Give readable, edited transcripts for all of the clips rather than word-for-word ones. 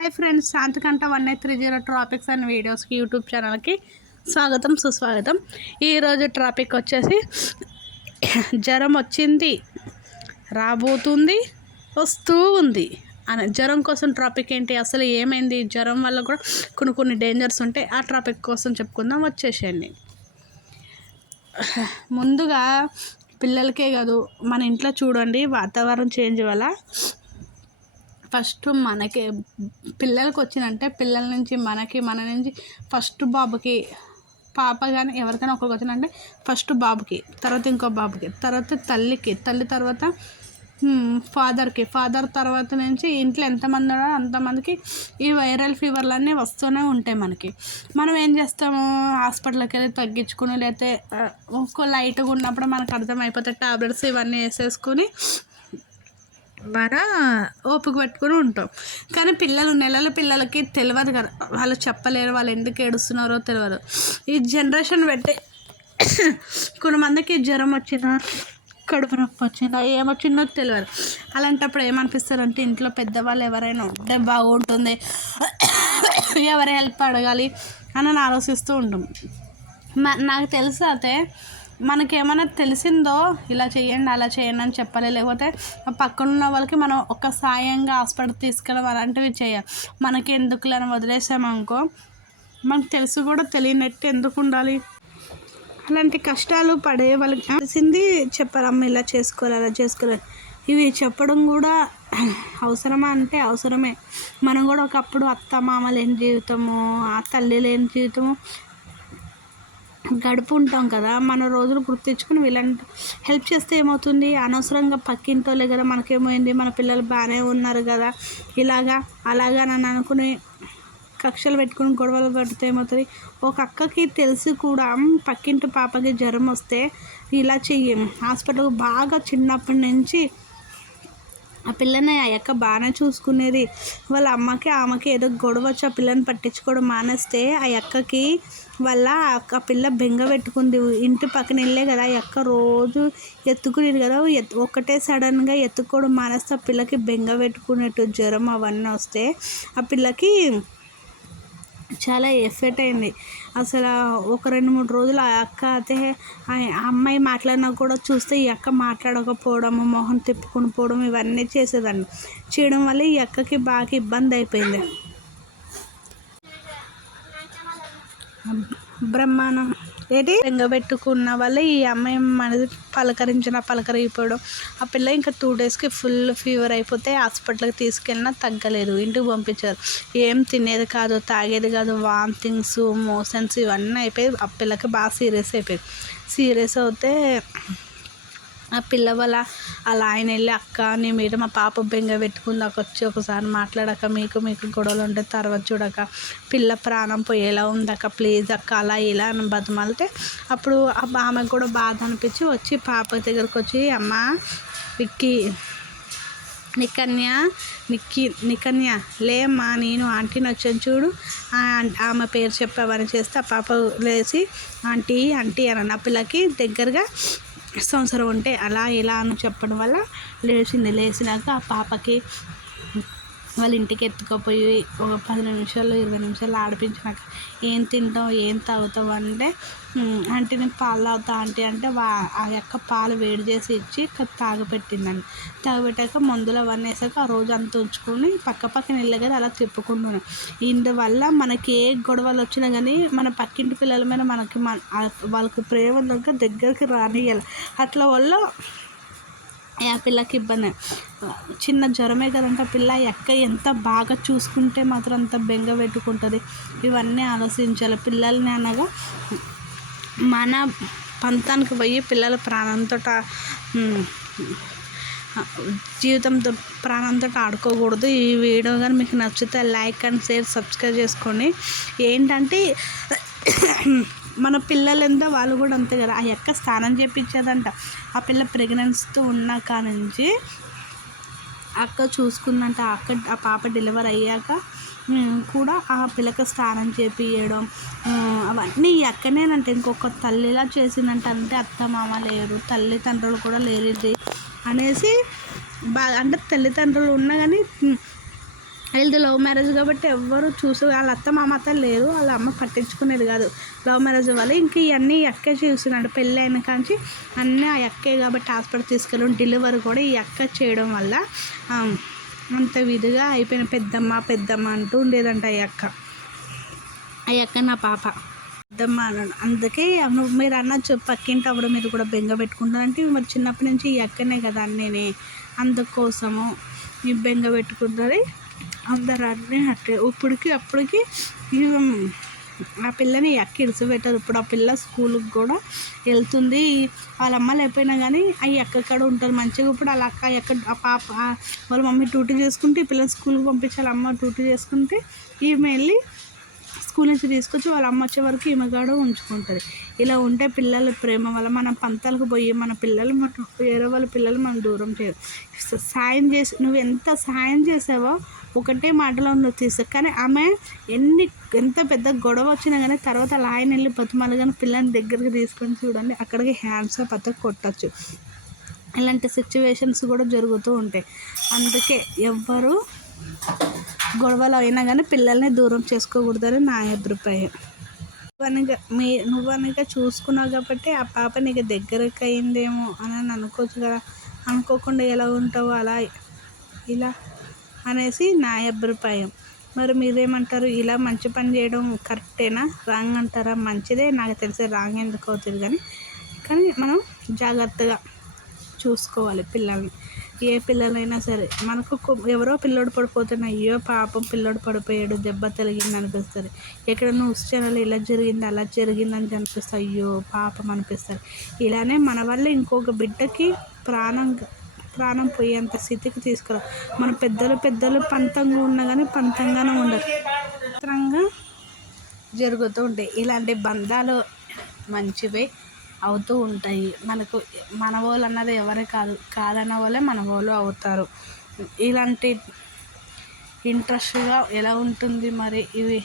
Hi friends, శాంతికంఠ 1830 topics and వీడియోస్కి YouTube ఛానల్కి స్వాగతం సుస్వాగతం. ఈరోజు టాపిక్ వచ్చేసి జ్వరం వచ్చింది, రాబోతుంది, వస్తూ ఉంది అని. జ్వరం కోసం టాపిక్ ఏంటి, అసలు ఏమైంది, జ్వరం వల్ల కూడా కొన్ని డేంజర్స్ ఉంటాయి. ఆ టాపిక్ కోసం చెప్పుకుందాం, వచ్చేసేయండి. ముందుగా పిల్లలకే కాదు, మన ఇంట్లో చూడండి, వాతావరణం చేంజ్ వల్ల ఫస్ట్ మనకి పిల్లలకి వచ్చినంటే పిల్లల నుంచి మన నుంచి ఫస్ట్ బాబుకి, పాప కానీ ఎవరికైనా ఒకరికి వచ్చినంటే ఫస్ట్ బాబుకి, తర్వాత ఇంకో బాబుకి, తర్వాత తల్లికి, తల్లి తర్వాత ఫాదర్ తర్వాత నుంచి ఇంట్లో ఎంతమంది ఉన్నారో అంతమందికి ఈ వైరల్ ఫీవర్లన్నీ వస్తూనే ఉంటాయి మనకి. మనం ఏం చేస్తాము, హాస్పిటల్కి వెళ్ళి తగ్గించుకుని, లేకపోతే ఇంకో లైట్గా ఉన్నప్పుడు మనకు అర్థమైపోతాయి, టాబ్లెట్స్ ఇవన్నీ వేసేసుకుని మన ఓపిక పెట్టుకుని ఉంటాం. కానీ నెలల పిల్లలకి తెలియదు కదా, వాళ్ళు చెప్పలేరు, వాళ్ళు ఎందుకు ఏడుస్తున్నారో తెలియదు. ఈ జనరేషన్ పెట్టి కొంతమందికి జ్వరం వచ్చినా, కడుపు నొప్పి వచ్చినా, ఏమొచ్చిందో తెలియదు. అలాంటప్పుడు ఏమనిపిస్తారంటే ఇంట్లో పెద్దవాళ్ళు ఎవరైనా ఉంటే బాగుంటుంది, ఎవరి హెల్ప్ అడగాలి అని ఆలోచిస్తూ ఉంటాం. నాకు తెలుసు అయితే మనకేమైనా తెలిసిందో ఇలా చేయండి అలా చేయండి అని చెప్పాలి, లేకపోతే పక్కనున్న వాళ్ళకి మనం ఒక సాయంగా హాస్పిటల్ తీసుకెళ్ళడం అలాంటివి చేయాలి. మనకి ఎందుకులే అని వదిలేసామనుకో, మనకు తెలిసి కూడా తెలియనట్టు ఎందుకు ఉండాలి. అలాంటి కష్టాలు పడే వాళ్ళకి తెలిసింది చెప్పారు, అమ్మ ఇలా చేసుకోవాలి అలా చేసుకోవాలి. ఇవి చెప్పడం కూడా అవసరమా అంటే అవసరమే. మనం కూడా ఒకప్పుడు అత్త మామ లేని జీవితము, ఆ తల్లి లేని జీవితము గడుపు ఉంటాం కదా. మన రోజులు గుర్తించుకుని వీళ్ళని హెల్ప్ చేస్తే ఏమవుతుంది, అనవసరంగా పక్కింటోళ్ళే కదా మనకేమైంది, మన పిల్లలు బాగానే ఉన్నారు కదా, ఇలాగా అలాగా నన్ను అనుకుని కక్షలు పెట్టుకుని గొడవలు పడితే ఏమవుతుంది. ఒక అక్కకి తెలిసి కూడా పక్కింటి పాపకి జ్వరం వస్తే ఇలా చెయ్యం, హాస్పిటల్కి బాగా చిన్నప్పటి నుంచి ఆ పిల్లని ఆ అక్క బాగానే చూసుకునేది. వాళ్ళ ఆమెకి ఏదో గొడవ వచ్చి ఆ పిల్లని పట్టించుకోవడం మానేస్తే ఆ అక్కకి వాళ్ళ ఆ పిల్ల బెంగ పెట్టుకుంది. ఇంటి పక్కన వెళ్ళే కదా ఆ అక్క రోజు ఎత్తుకునేది కదా, ఒక్కటే సడన్గా ఎత్తుకోవడం మానేస్తే ఆ పిల్లకి బెంగ పెట్టుకునేట్టు జ్వరం అవన్నీ వస్తే ఆ పిల్లకి చాలా ఎఫెక్ట్ అయింది. అసలు ఒక 2-3 రోజులు ఆ అక్క అయితే ఆ అమ్మాయి మాట్లాడినా కూడా చూస్తే ఈ అక్క మాట్లాడకపోవడము, మొహం తిప్పుకొని పోవడం ఇవన్నీ చేసేదండి. చేయడం వల్ల ఈ అక్కకి బాగా ఇబ్బంది అయిపోయింది. బ్రహ్మాండం ఏంటి బెంగబెట్టుకున్న వల్ల ఈ అమ్మాయి మనది పలకరిగిపోవడం. ఆ పిల్ల ఇంకా 2 డేస్కి ఫుల్ ఫీవర్ అయిపోతే హాస్పిటల్కి తీసుకెళ్ళినా తగ్గలేదు, ఇంటికి పంపించారు. ఏం తినేది కాదు, తాగేది కాదు, వామిటింగ్స్, మోషన్స్ ఇవన్నీ అయిపోయి ఆ పిల్లకి బాగా సీరియస్ అయిపోయింది. సీరియస్ అవుతే ఆ పిల్ల వల్ల అలా ఆయన వెళ్ళి, అక్క నీ మీద మా పాప బెంగ పెట్టుకుంది, అక్క వచ్చి ఒకసారి మాట్లాడక, మీకు గొడవలు ఉంటే తర్వాత చూడక, పిల్ల ప్రాణం పోయేలా ఉంది అక్క, ప్లీజ్ అక్క అలా ఇలా అని బతిమాలితే అప్పుడు ఆమెకు కూడా బాధ అనిపించి వచ్చి పాప దగ్గరకు వచ్చి, అమ్మ విక్కీ నికన్య లేమ్మా, నేను ఆంటీని వచ్చాను చూడు, ఆమె పేరు చెప్పావని చేస్తే ఆ పాప లేచి ఆంటీ అని నా పిల్లకి దగ్గరగా సంవత్సరం ఉంటే అలా ఇలా అని చెప్పడం వల్ల లేచినాక ఆ పాపకి వాళ్ళ ఇంటికి ఎత్తుకుపోయి ఒక 10 నిమిషాలు 20 నిమిషాలు ఆడిపించినాక ఏం తింటావు ఏం తాగుతావు అంటే, ఆంటీ నేను పాలు తాగుతా ఆంటీ అంటే ఆ యొక్క పాలు వేడి చేసి ఇచ్చి తాగపెట్టిందండి. తాగబెట్టాక మందులు అవన్నీ వేసాక ఆ రోజు అంతా ఉంచుకొని పక్కన వెళ్ళే కదా అలా తిప్పుకుంటున్నాను. ఇందువల్ల మనకి ఏ గొడవలు వచ్చినా కానీ మన పక్కింటి పిల్లల మీద వాళ్ళకి ప్రేమ దగ్గరికి రానియాలి. అట్లా వల్ల ఆ పిల్లకి ఇబ్బంది. చిన్న జ్వరమే కదంటే పిల్ల ఎక్క ఎంత బాగా చూసుకుంటే మాత్రం అంత బెంగ పెట్టుకుంటుంది. ఇవన్నీ ఆలోచించాలి. పిల్లల్ని అనగా మన పంతానికి పోయి పిల్లల ప్రాణంతో జీవితంతో ప్రాణంతో ఆడుకోకూడదు. ఈ వీడియో కానీ మీకు నచ్చితే లైక్ అండ్ షేర్ సబ్స్క్రైబ్ చేసుకోండి. ఏంటంటే మన పిల్లలు ఎంత వాళ్ళు కూడా అంతే కదా. ఆ యొక్క స్నానం చేయించేదంట, ఆ పిల్ల ప్రెగ్నెన్సీతో ఉన్న కానుంచి అక్క చూసుకుందంట. ఆ పాప డెలివరీ అయ్యాక కూడా ఆ పిల్లకి స్నానం చేపియడం అవన్నీ ఈ అక్కనేనంటే ఇంకొక తల్లిలా చేసిందంట. అంటే అత్త మామ లేరు, తల్లిదండ్రులు కూడా లేరు ఇది అనేసి బాగా, అంటే తల్లిదండ్రులు ఉన్నా కానీ వీళ్ళది లవ్ మ్యారేజ్ కాబట్టి ఎవ్వరు చూసి వాళ్ళ అత్త మామ అత్త లేరు, వాళ్ళ అమ్మ పట్టించుకునేది కాదు. లవ్ మ్యారేజ్ వల్ల ఇంక ఇవన్నీ అక్కే చూస్తున్నాడు. పెళ్ళి అయిన కాంచి అన్నీ ఆ అక్కే కాబట్టి హాస్పిటల్ తీసుకెళ్ళి డెలివరీ కూడా ఈ అక్క చేయడం వల్ల అంత విధిగా అయిపోయిన. పెద్దమ్మ అంటూ ఉండేదంట ఆ అక్క నా పాప పెద్దమ్మ అన్నాడు. అందుకే నువ్వు మీరు అనొచ్చు పక్కింటి అప్పుడు మీరు కూడా బెంగ పెట్టుకుంటారంటే మరి చిన్నప్పటి నుంచి ఈ అక్కనే కదా నేనే, అందుకోసము ఈ బెంగ పెట్టుకుంటారు అందరు అన్నీ అట్టే. అప్పటికి ఆ పిల్లని అక్క ఇడిచిపెట్టారు. ఇప్పుడు ఆ పిల్ల స్కూల్కి కూడా వెళ్తుంది. వాళ్ళ అమ్మ లేకపోయినా కానీ ఆ అక్క కాడ ఉంటారు మంచిగా. ఇప్పుడు వాళ్ళ అక్క ఆ పాప వాళ్ళ మమ్మీ డ్యూటీ చేసుకుంటే ఈ పిల్లలు స్కూల్కి పంపించాలి, అమ్మ డ్యూటీ చేసుకుంటే ఈమె వెళ్ళి స్కూల్ నుంచి తీసుకొచ్చి వాళ్ళ అమ్మ వచ్చే వరకు ఈమె కాడ ఉంచుకుంటుంది. ఇలా ఉంటే పిల్లల ప్రేమ వల్ల మనం పంతాలకు పోయి మన పిల్లలు వేరే వాళ్ళ పిల్లలు మనం దూరం చేయరు. సాయం చేసి నువ్వు ఎంత సాయం చేసావో ఒకటే మాటలో నువ్వు తీసావు. కానీ ఆమె ఎంత పెద్ద గొడవ వచ్చినా కానీ తర్వాత లాయన్ వెళ్ళి బతుమాలి కానీ పిల్లని దగ్గరికి తీసుకొని చూడండి, అక్కడికి హ్యాండ్స్ పత్త కొట్టచ్చు. ఇలాంటి సిచ్యువేషన్స్ కూడా జరుగుతూ ఉంటాయి. అందుకే ఎవ్వరు గొడవలు అయినా కానీ పిల్లల్ని దూరం చేసుకోకూడదని నా అభిప్రాయం. నువ్వనగా చూసుకున్నావు కాబట్టి ఆ పాప నీకు దగ్గరకు అయిందేమో అని అనుకోవచ్చు కదా. అనుకోకుండా ఎలా ఉంటావో అలా ఇలా అనేసి నా అభిప్రాయం. మరి మీరేమంటారు? ఇలా మంచి పని చేయడం కరెక్టేనా, రాంగ్ అంటారా? మంచిదే, నాకు తెలిసే రాంగ్ ఎందుకు అవుతుంది కానీ మనం జాగ్రత్తగా చూసుకోవాలి పిల్లల్ని. ఏ పిల్లలైనా సరే మనకు ఎవరో పిల్లోడు పడిపోతున్నా అయ్యో పాపం పిల్లోడు పడిపోయాడు దెబ్బ తగిలింది అనిపిస్తుంది. ఎక్కడన్నా ఛానల్ ఇలా జరిగింది అలా జరిగిందని అనిపిస్తుంది, అయ్యో పాపం అనిపిస్తుంది. ఇలానే మన వల్ల ఇంకొక బిడ్డకి ప్రాణం పోయేంత స్థితికి తీసుకురా. మన పెద్దలు పంతంగా ఉన్నా కానీ పంతంగానే ఉండరు, చిత్రంగా జరుగుతూ ఉంటాయి. ఇలాంటి బంధాలు మంచివే అవుతూ ఉంటాయి. మన వాళ్ళు అన్నది ఎవరే కాదన్న వాళ్ళే మన వాళ్ళు అవుతారు. ఇలాంటి ఇంట్రెస్ట్గా ఎలా ఉంటుంది మరి? ఇవి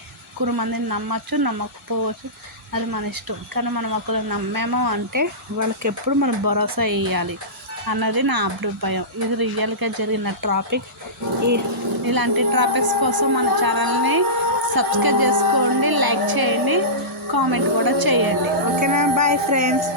మందిని నమ్మచ్చు, నమ్మకపోవచ్చు, అది మన ఇష్టం. కానీ మనం ఒకరు నమ్మాము అంటే వాళ్ళకి ఎప్పుడు మనం భరోసా ఇవ్వాలి అన్నది నా అభిప్రాయం. ఇది రియల్గా జరిగిన టాపిక్. ఇలాంటి టాపిక్స్ కోసం మన ఛానల్ని సబ్స్క్రైబ్ చేసుకోండి, లైక్ చేయండి, కామెంట్ కూడా చేయండి. ఓకేనా? Bye friends.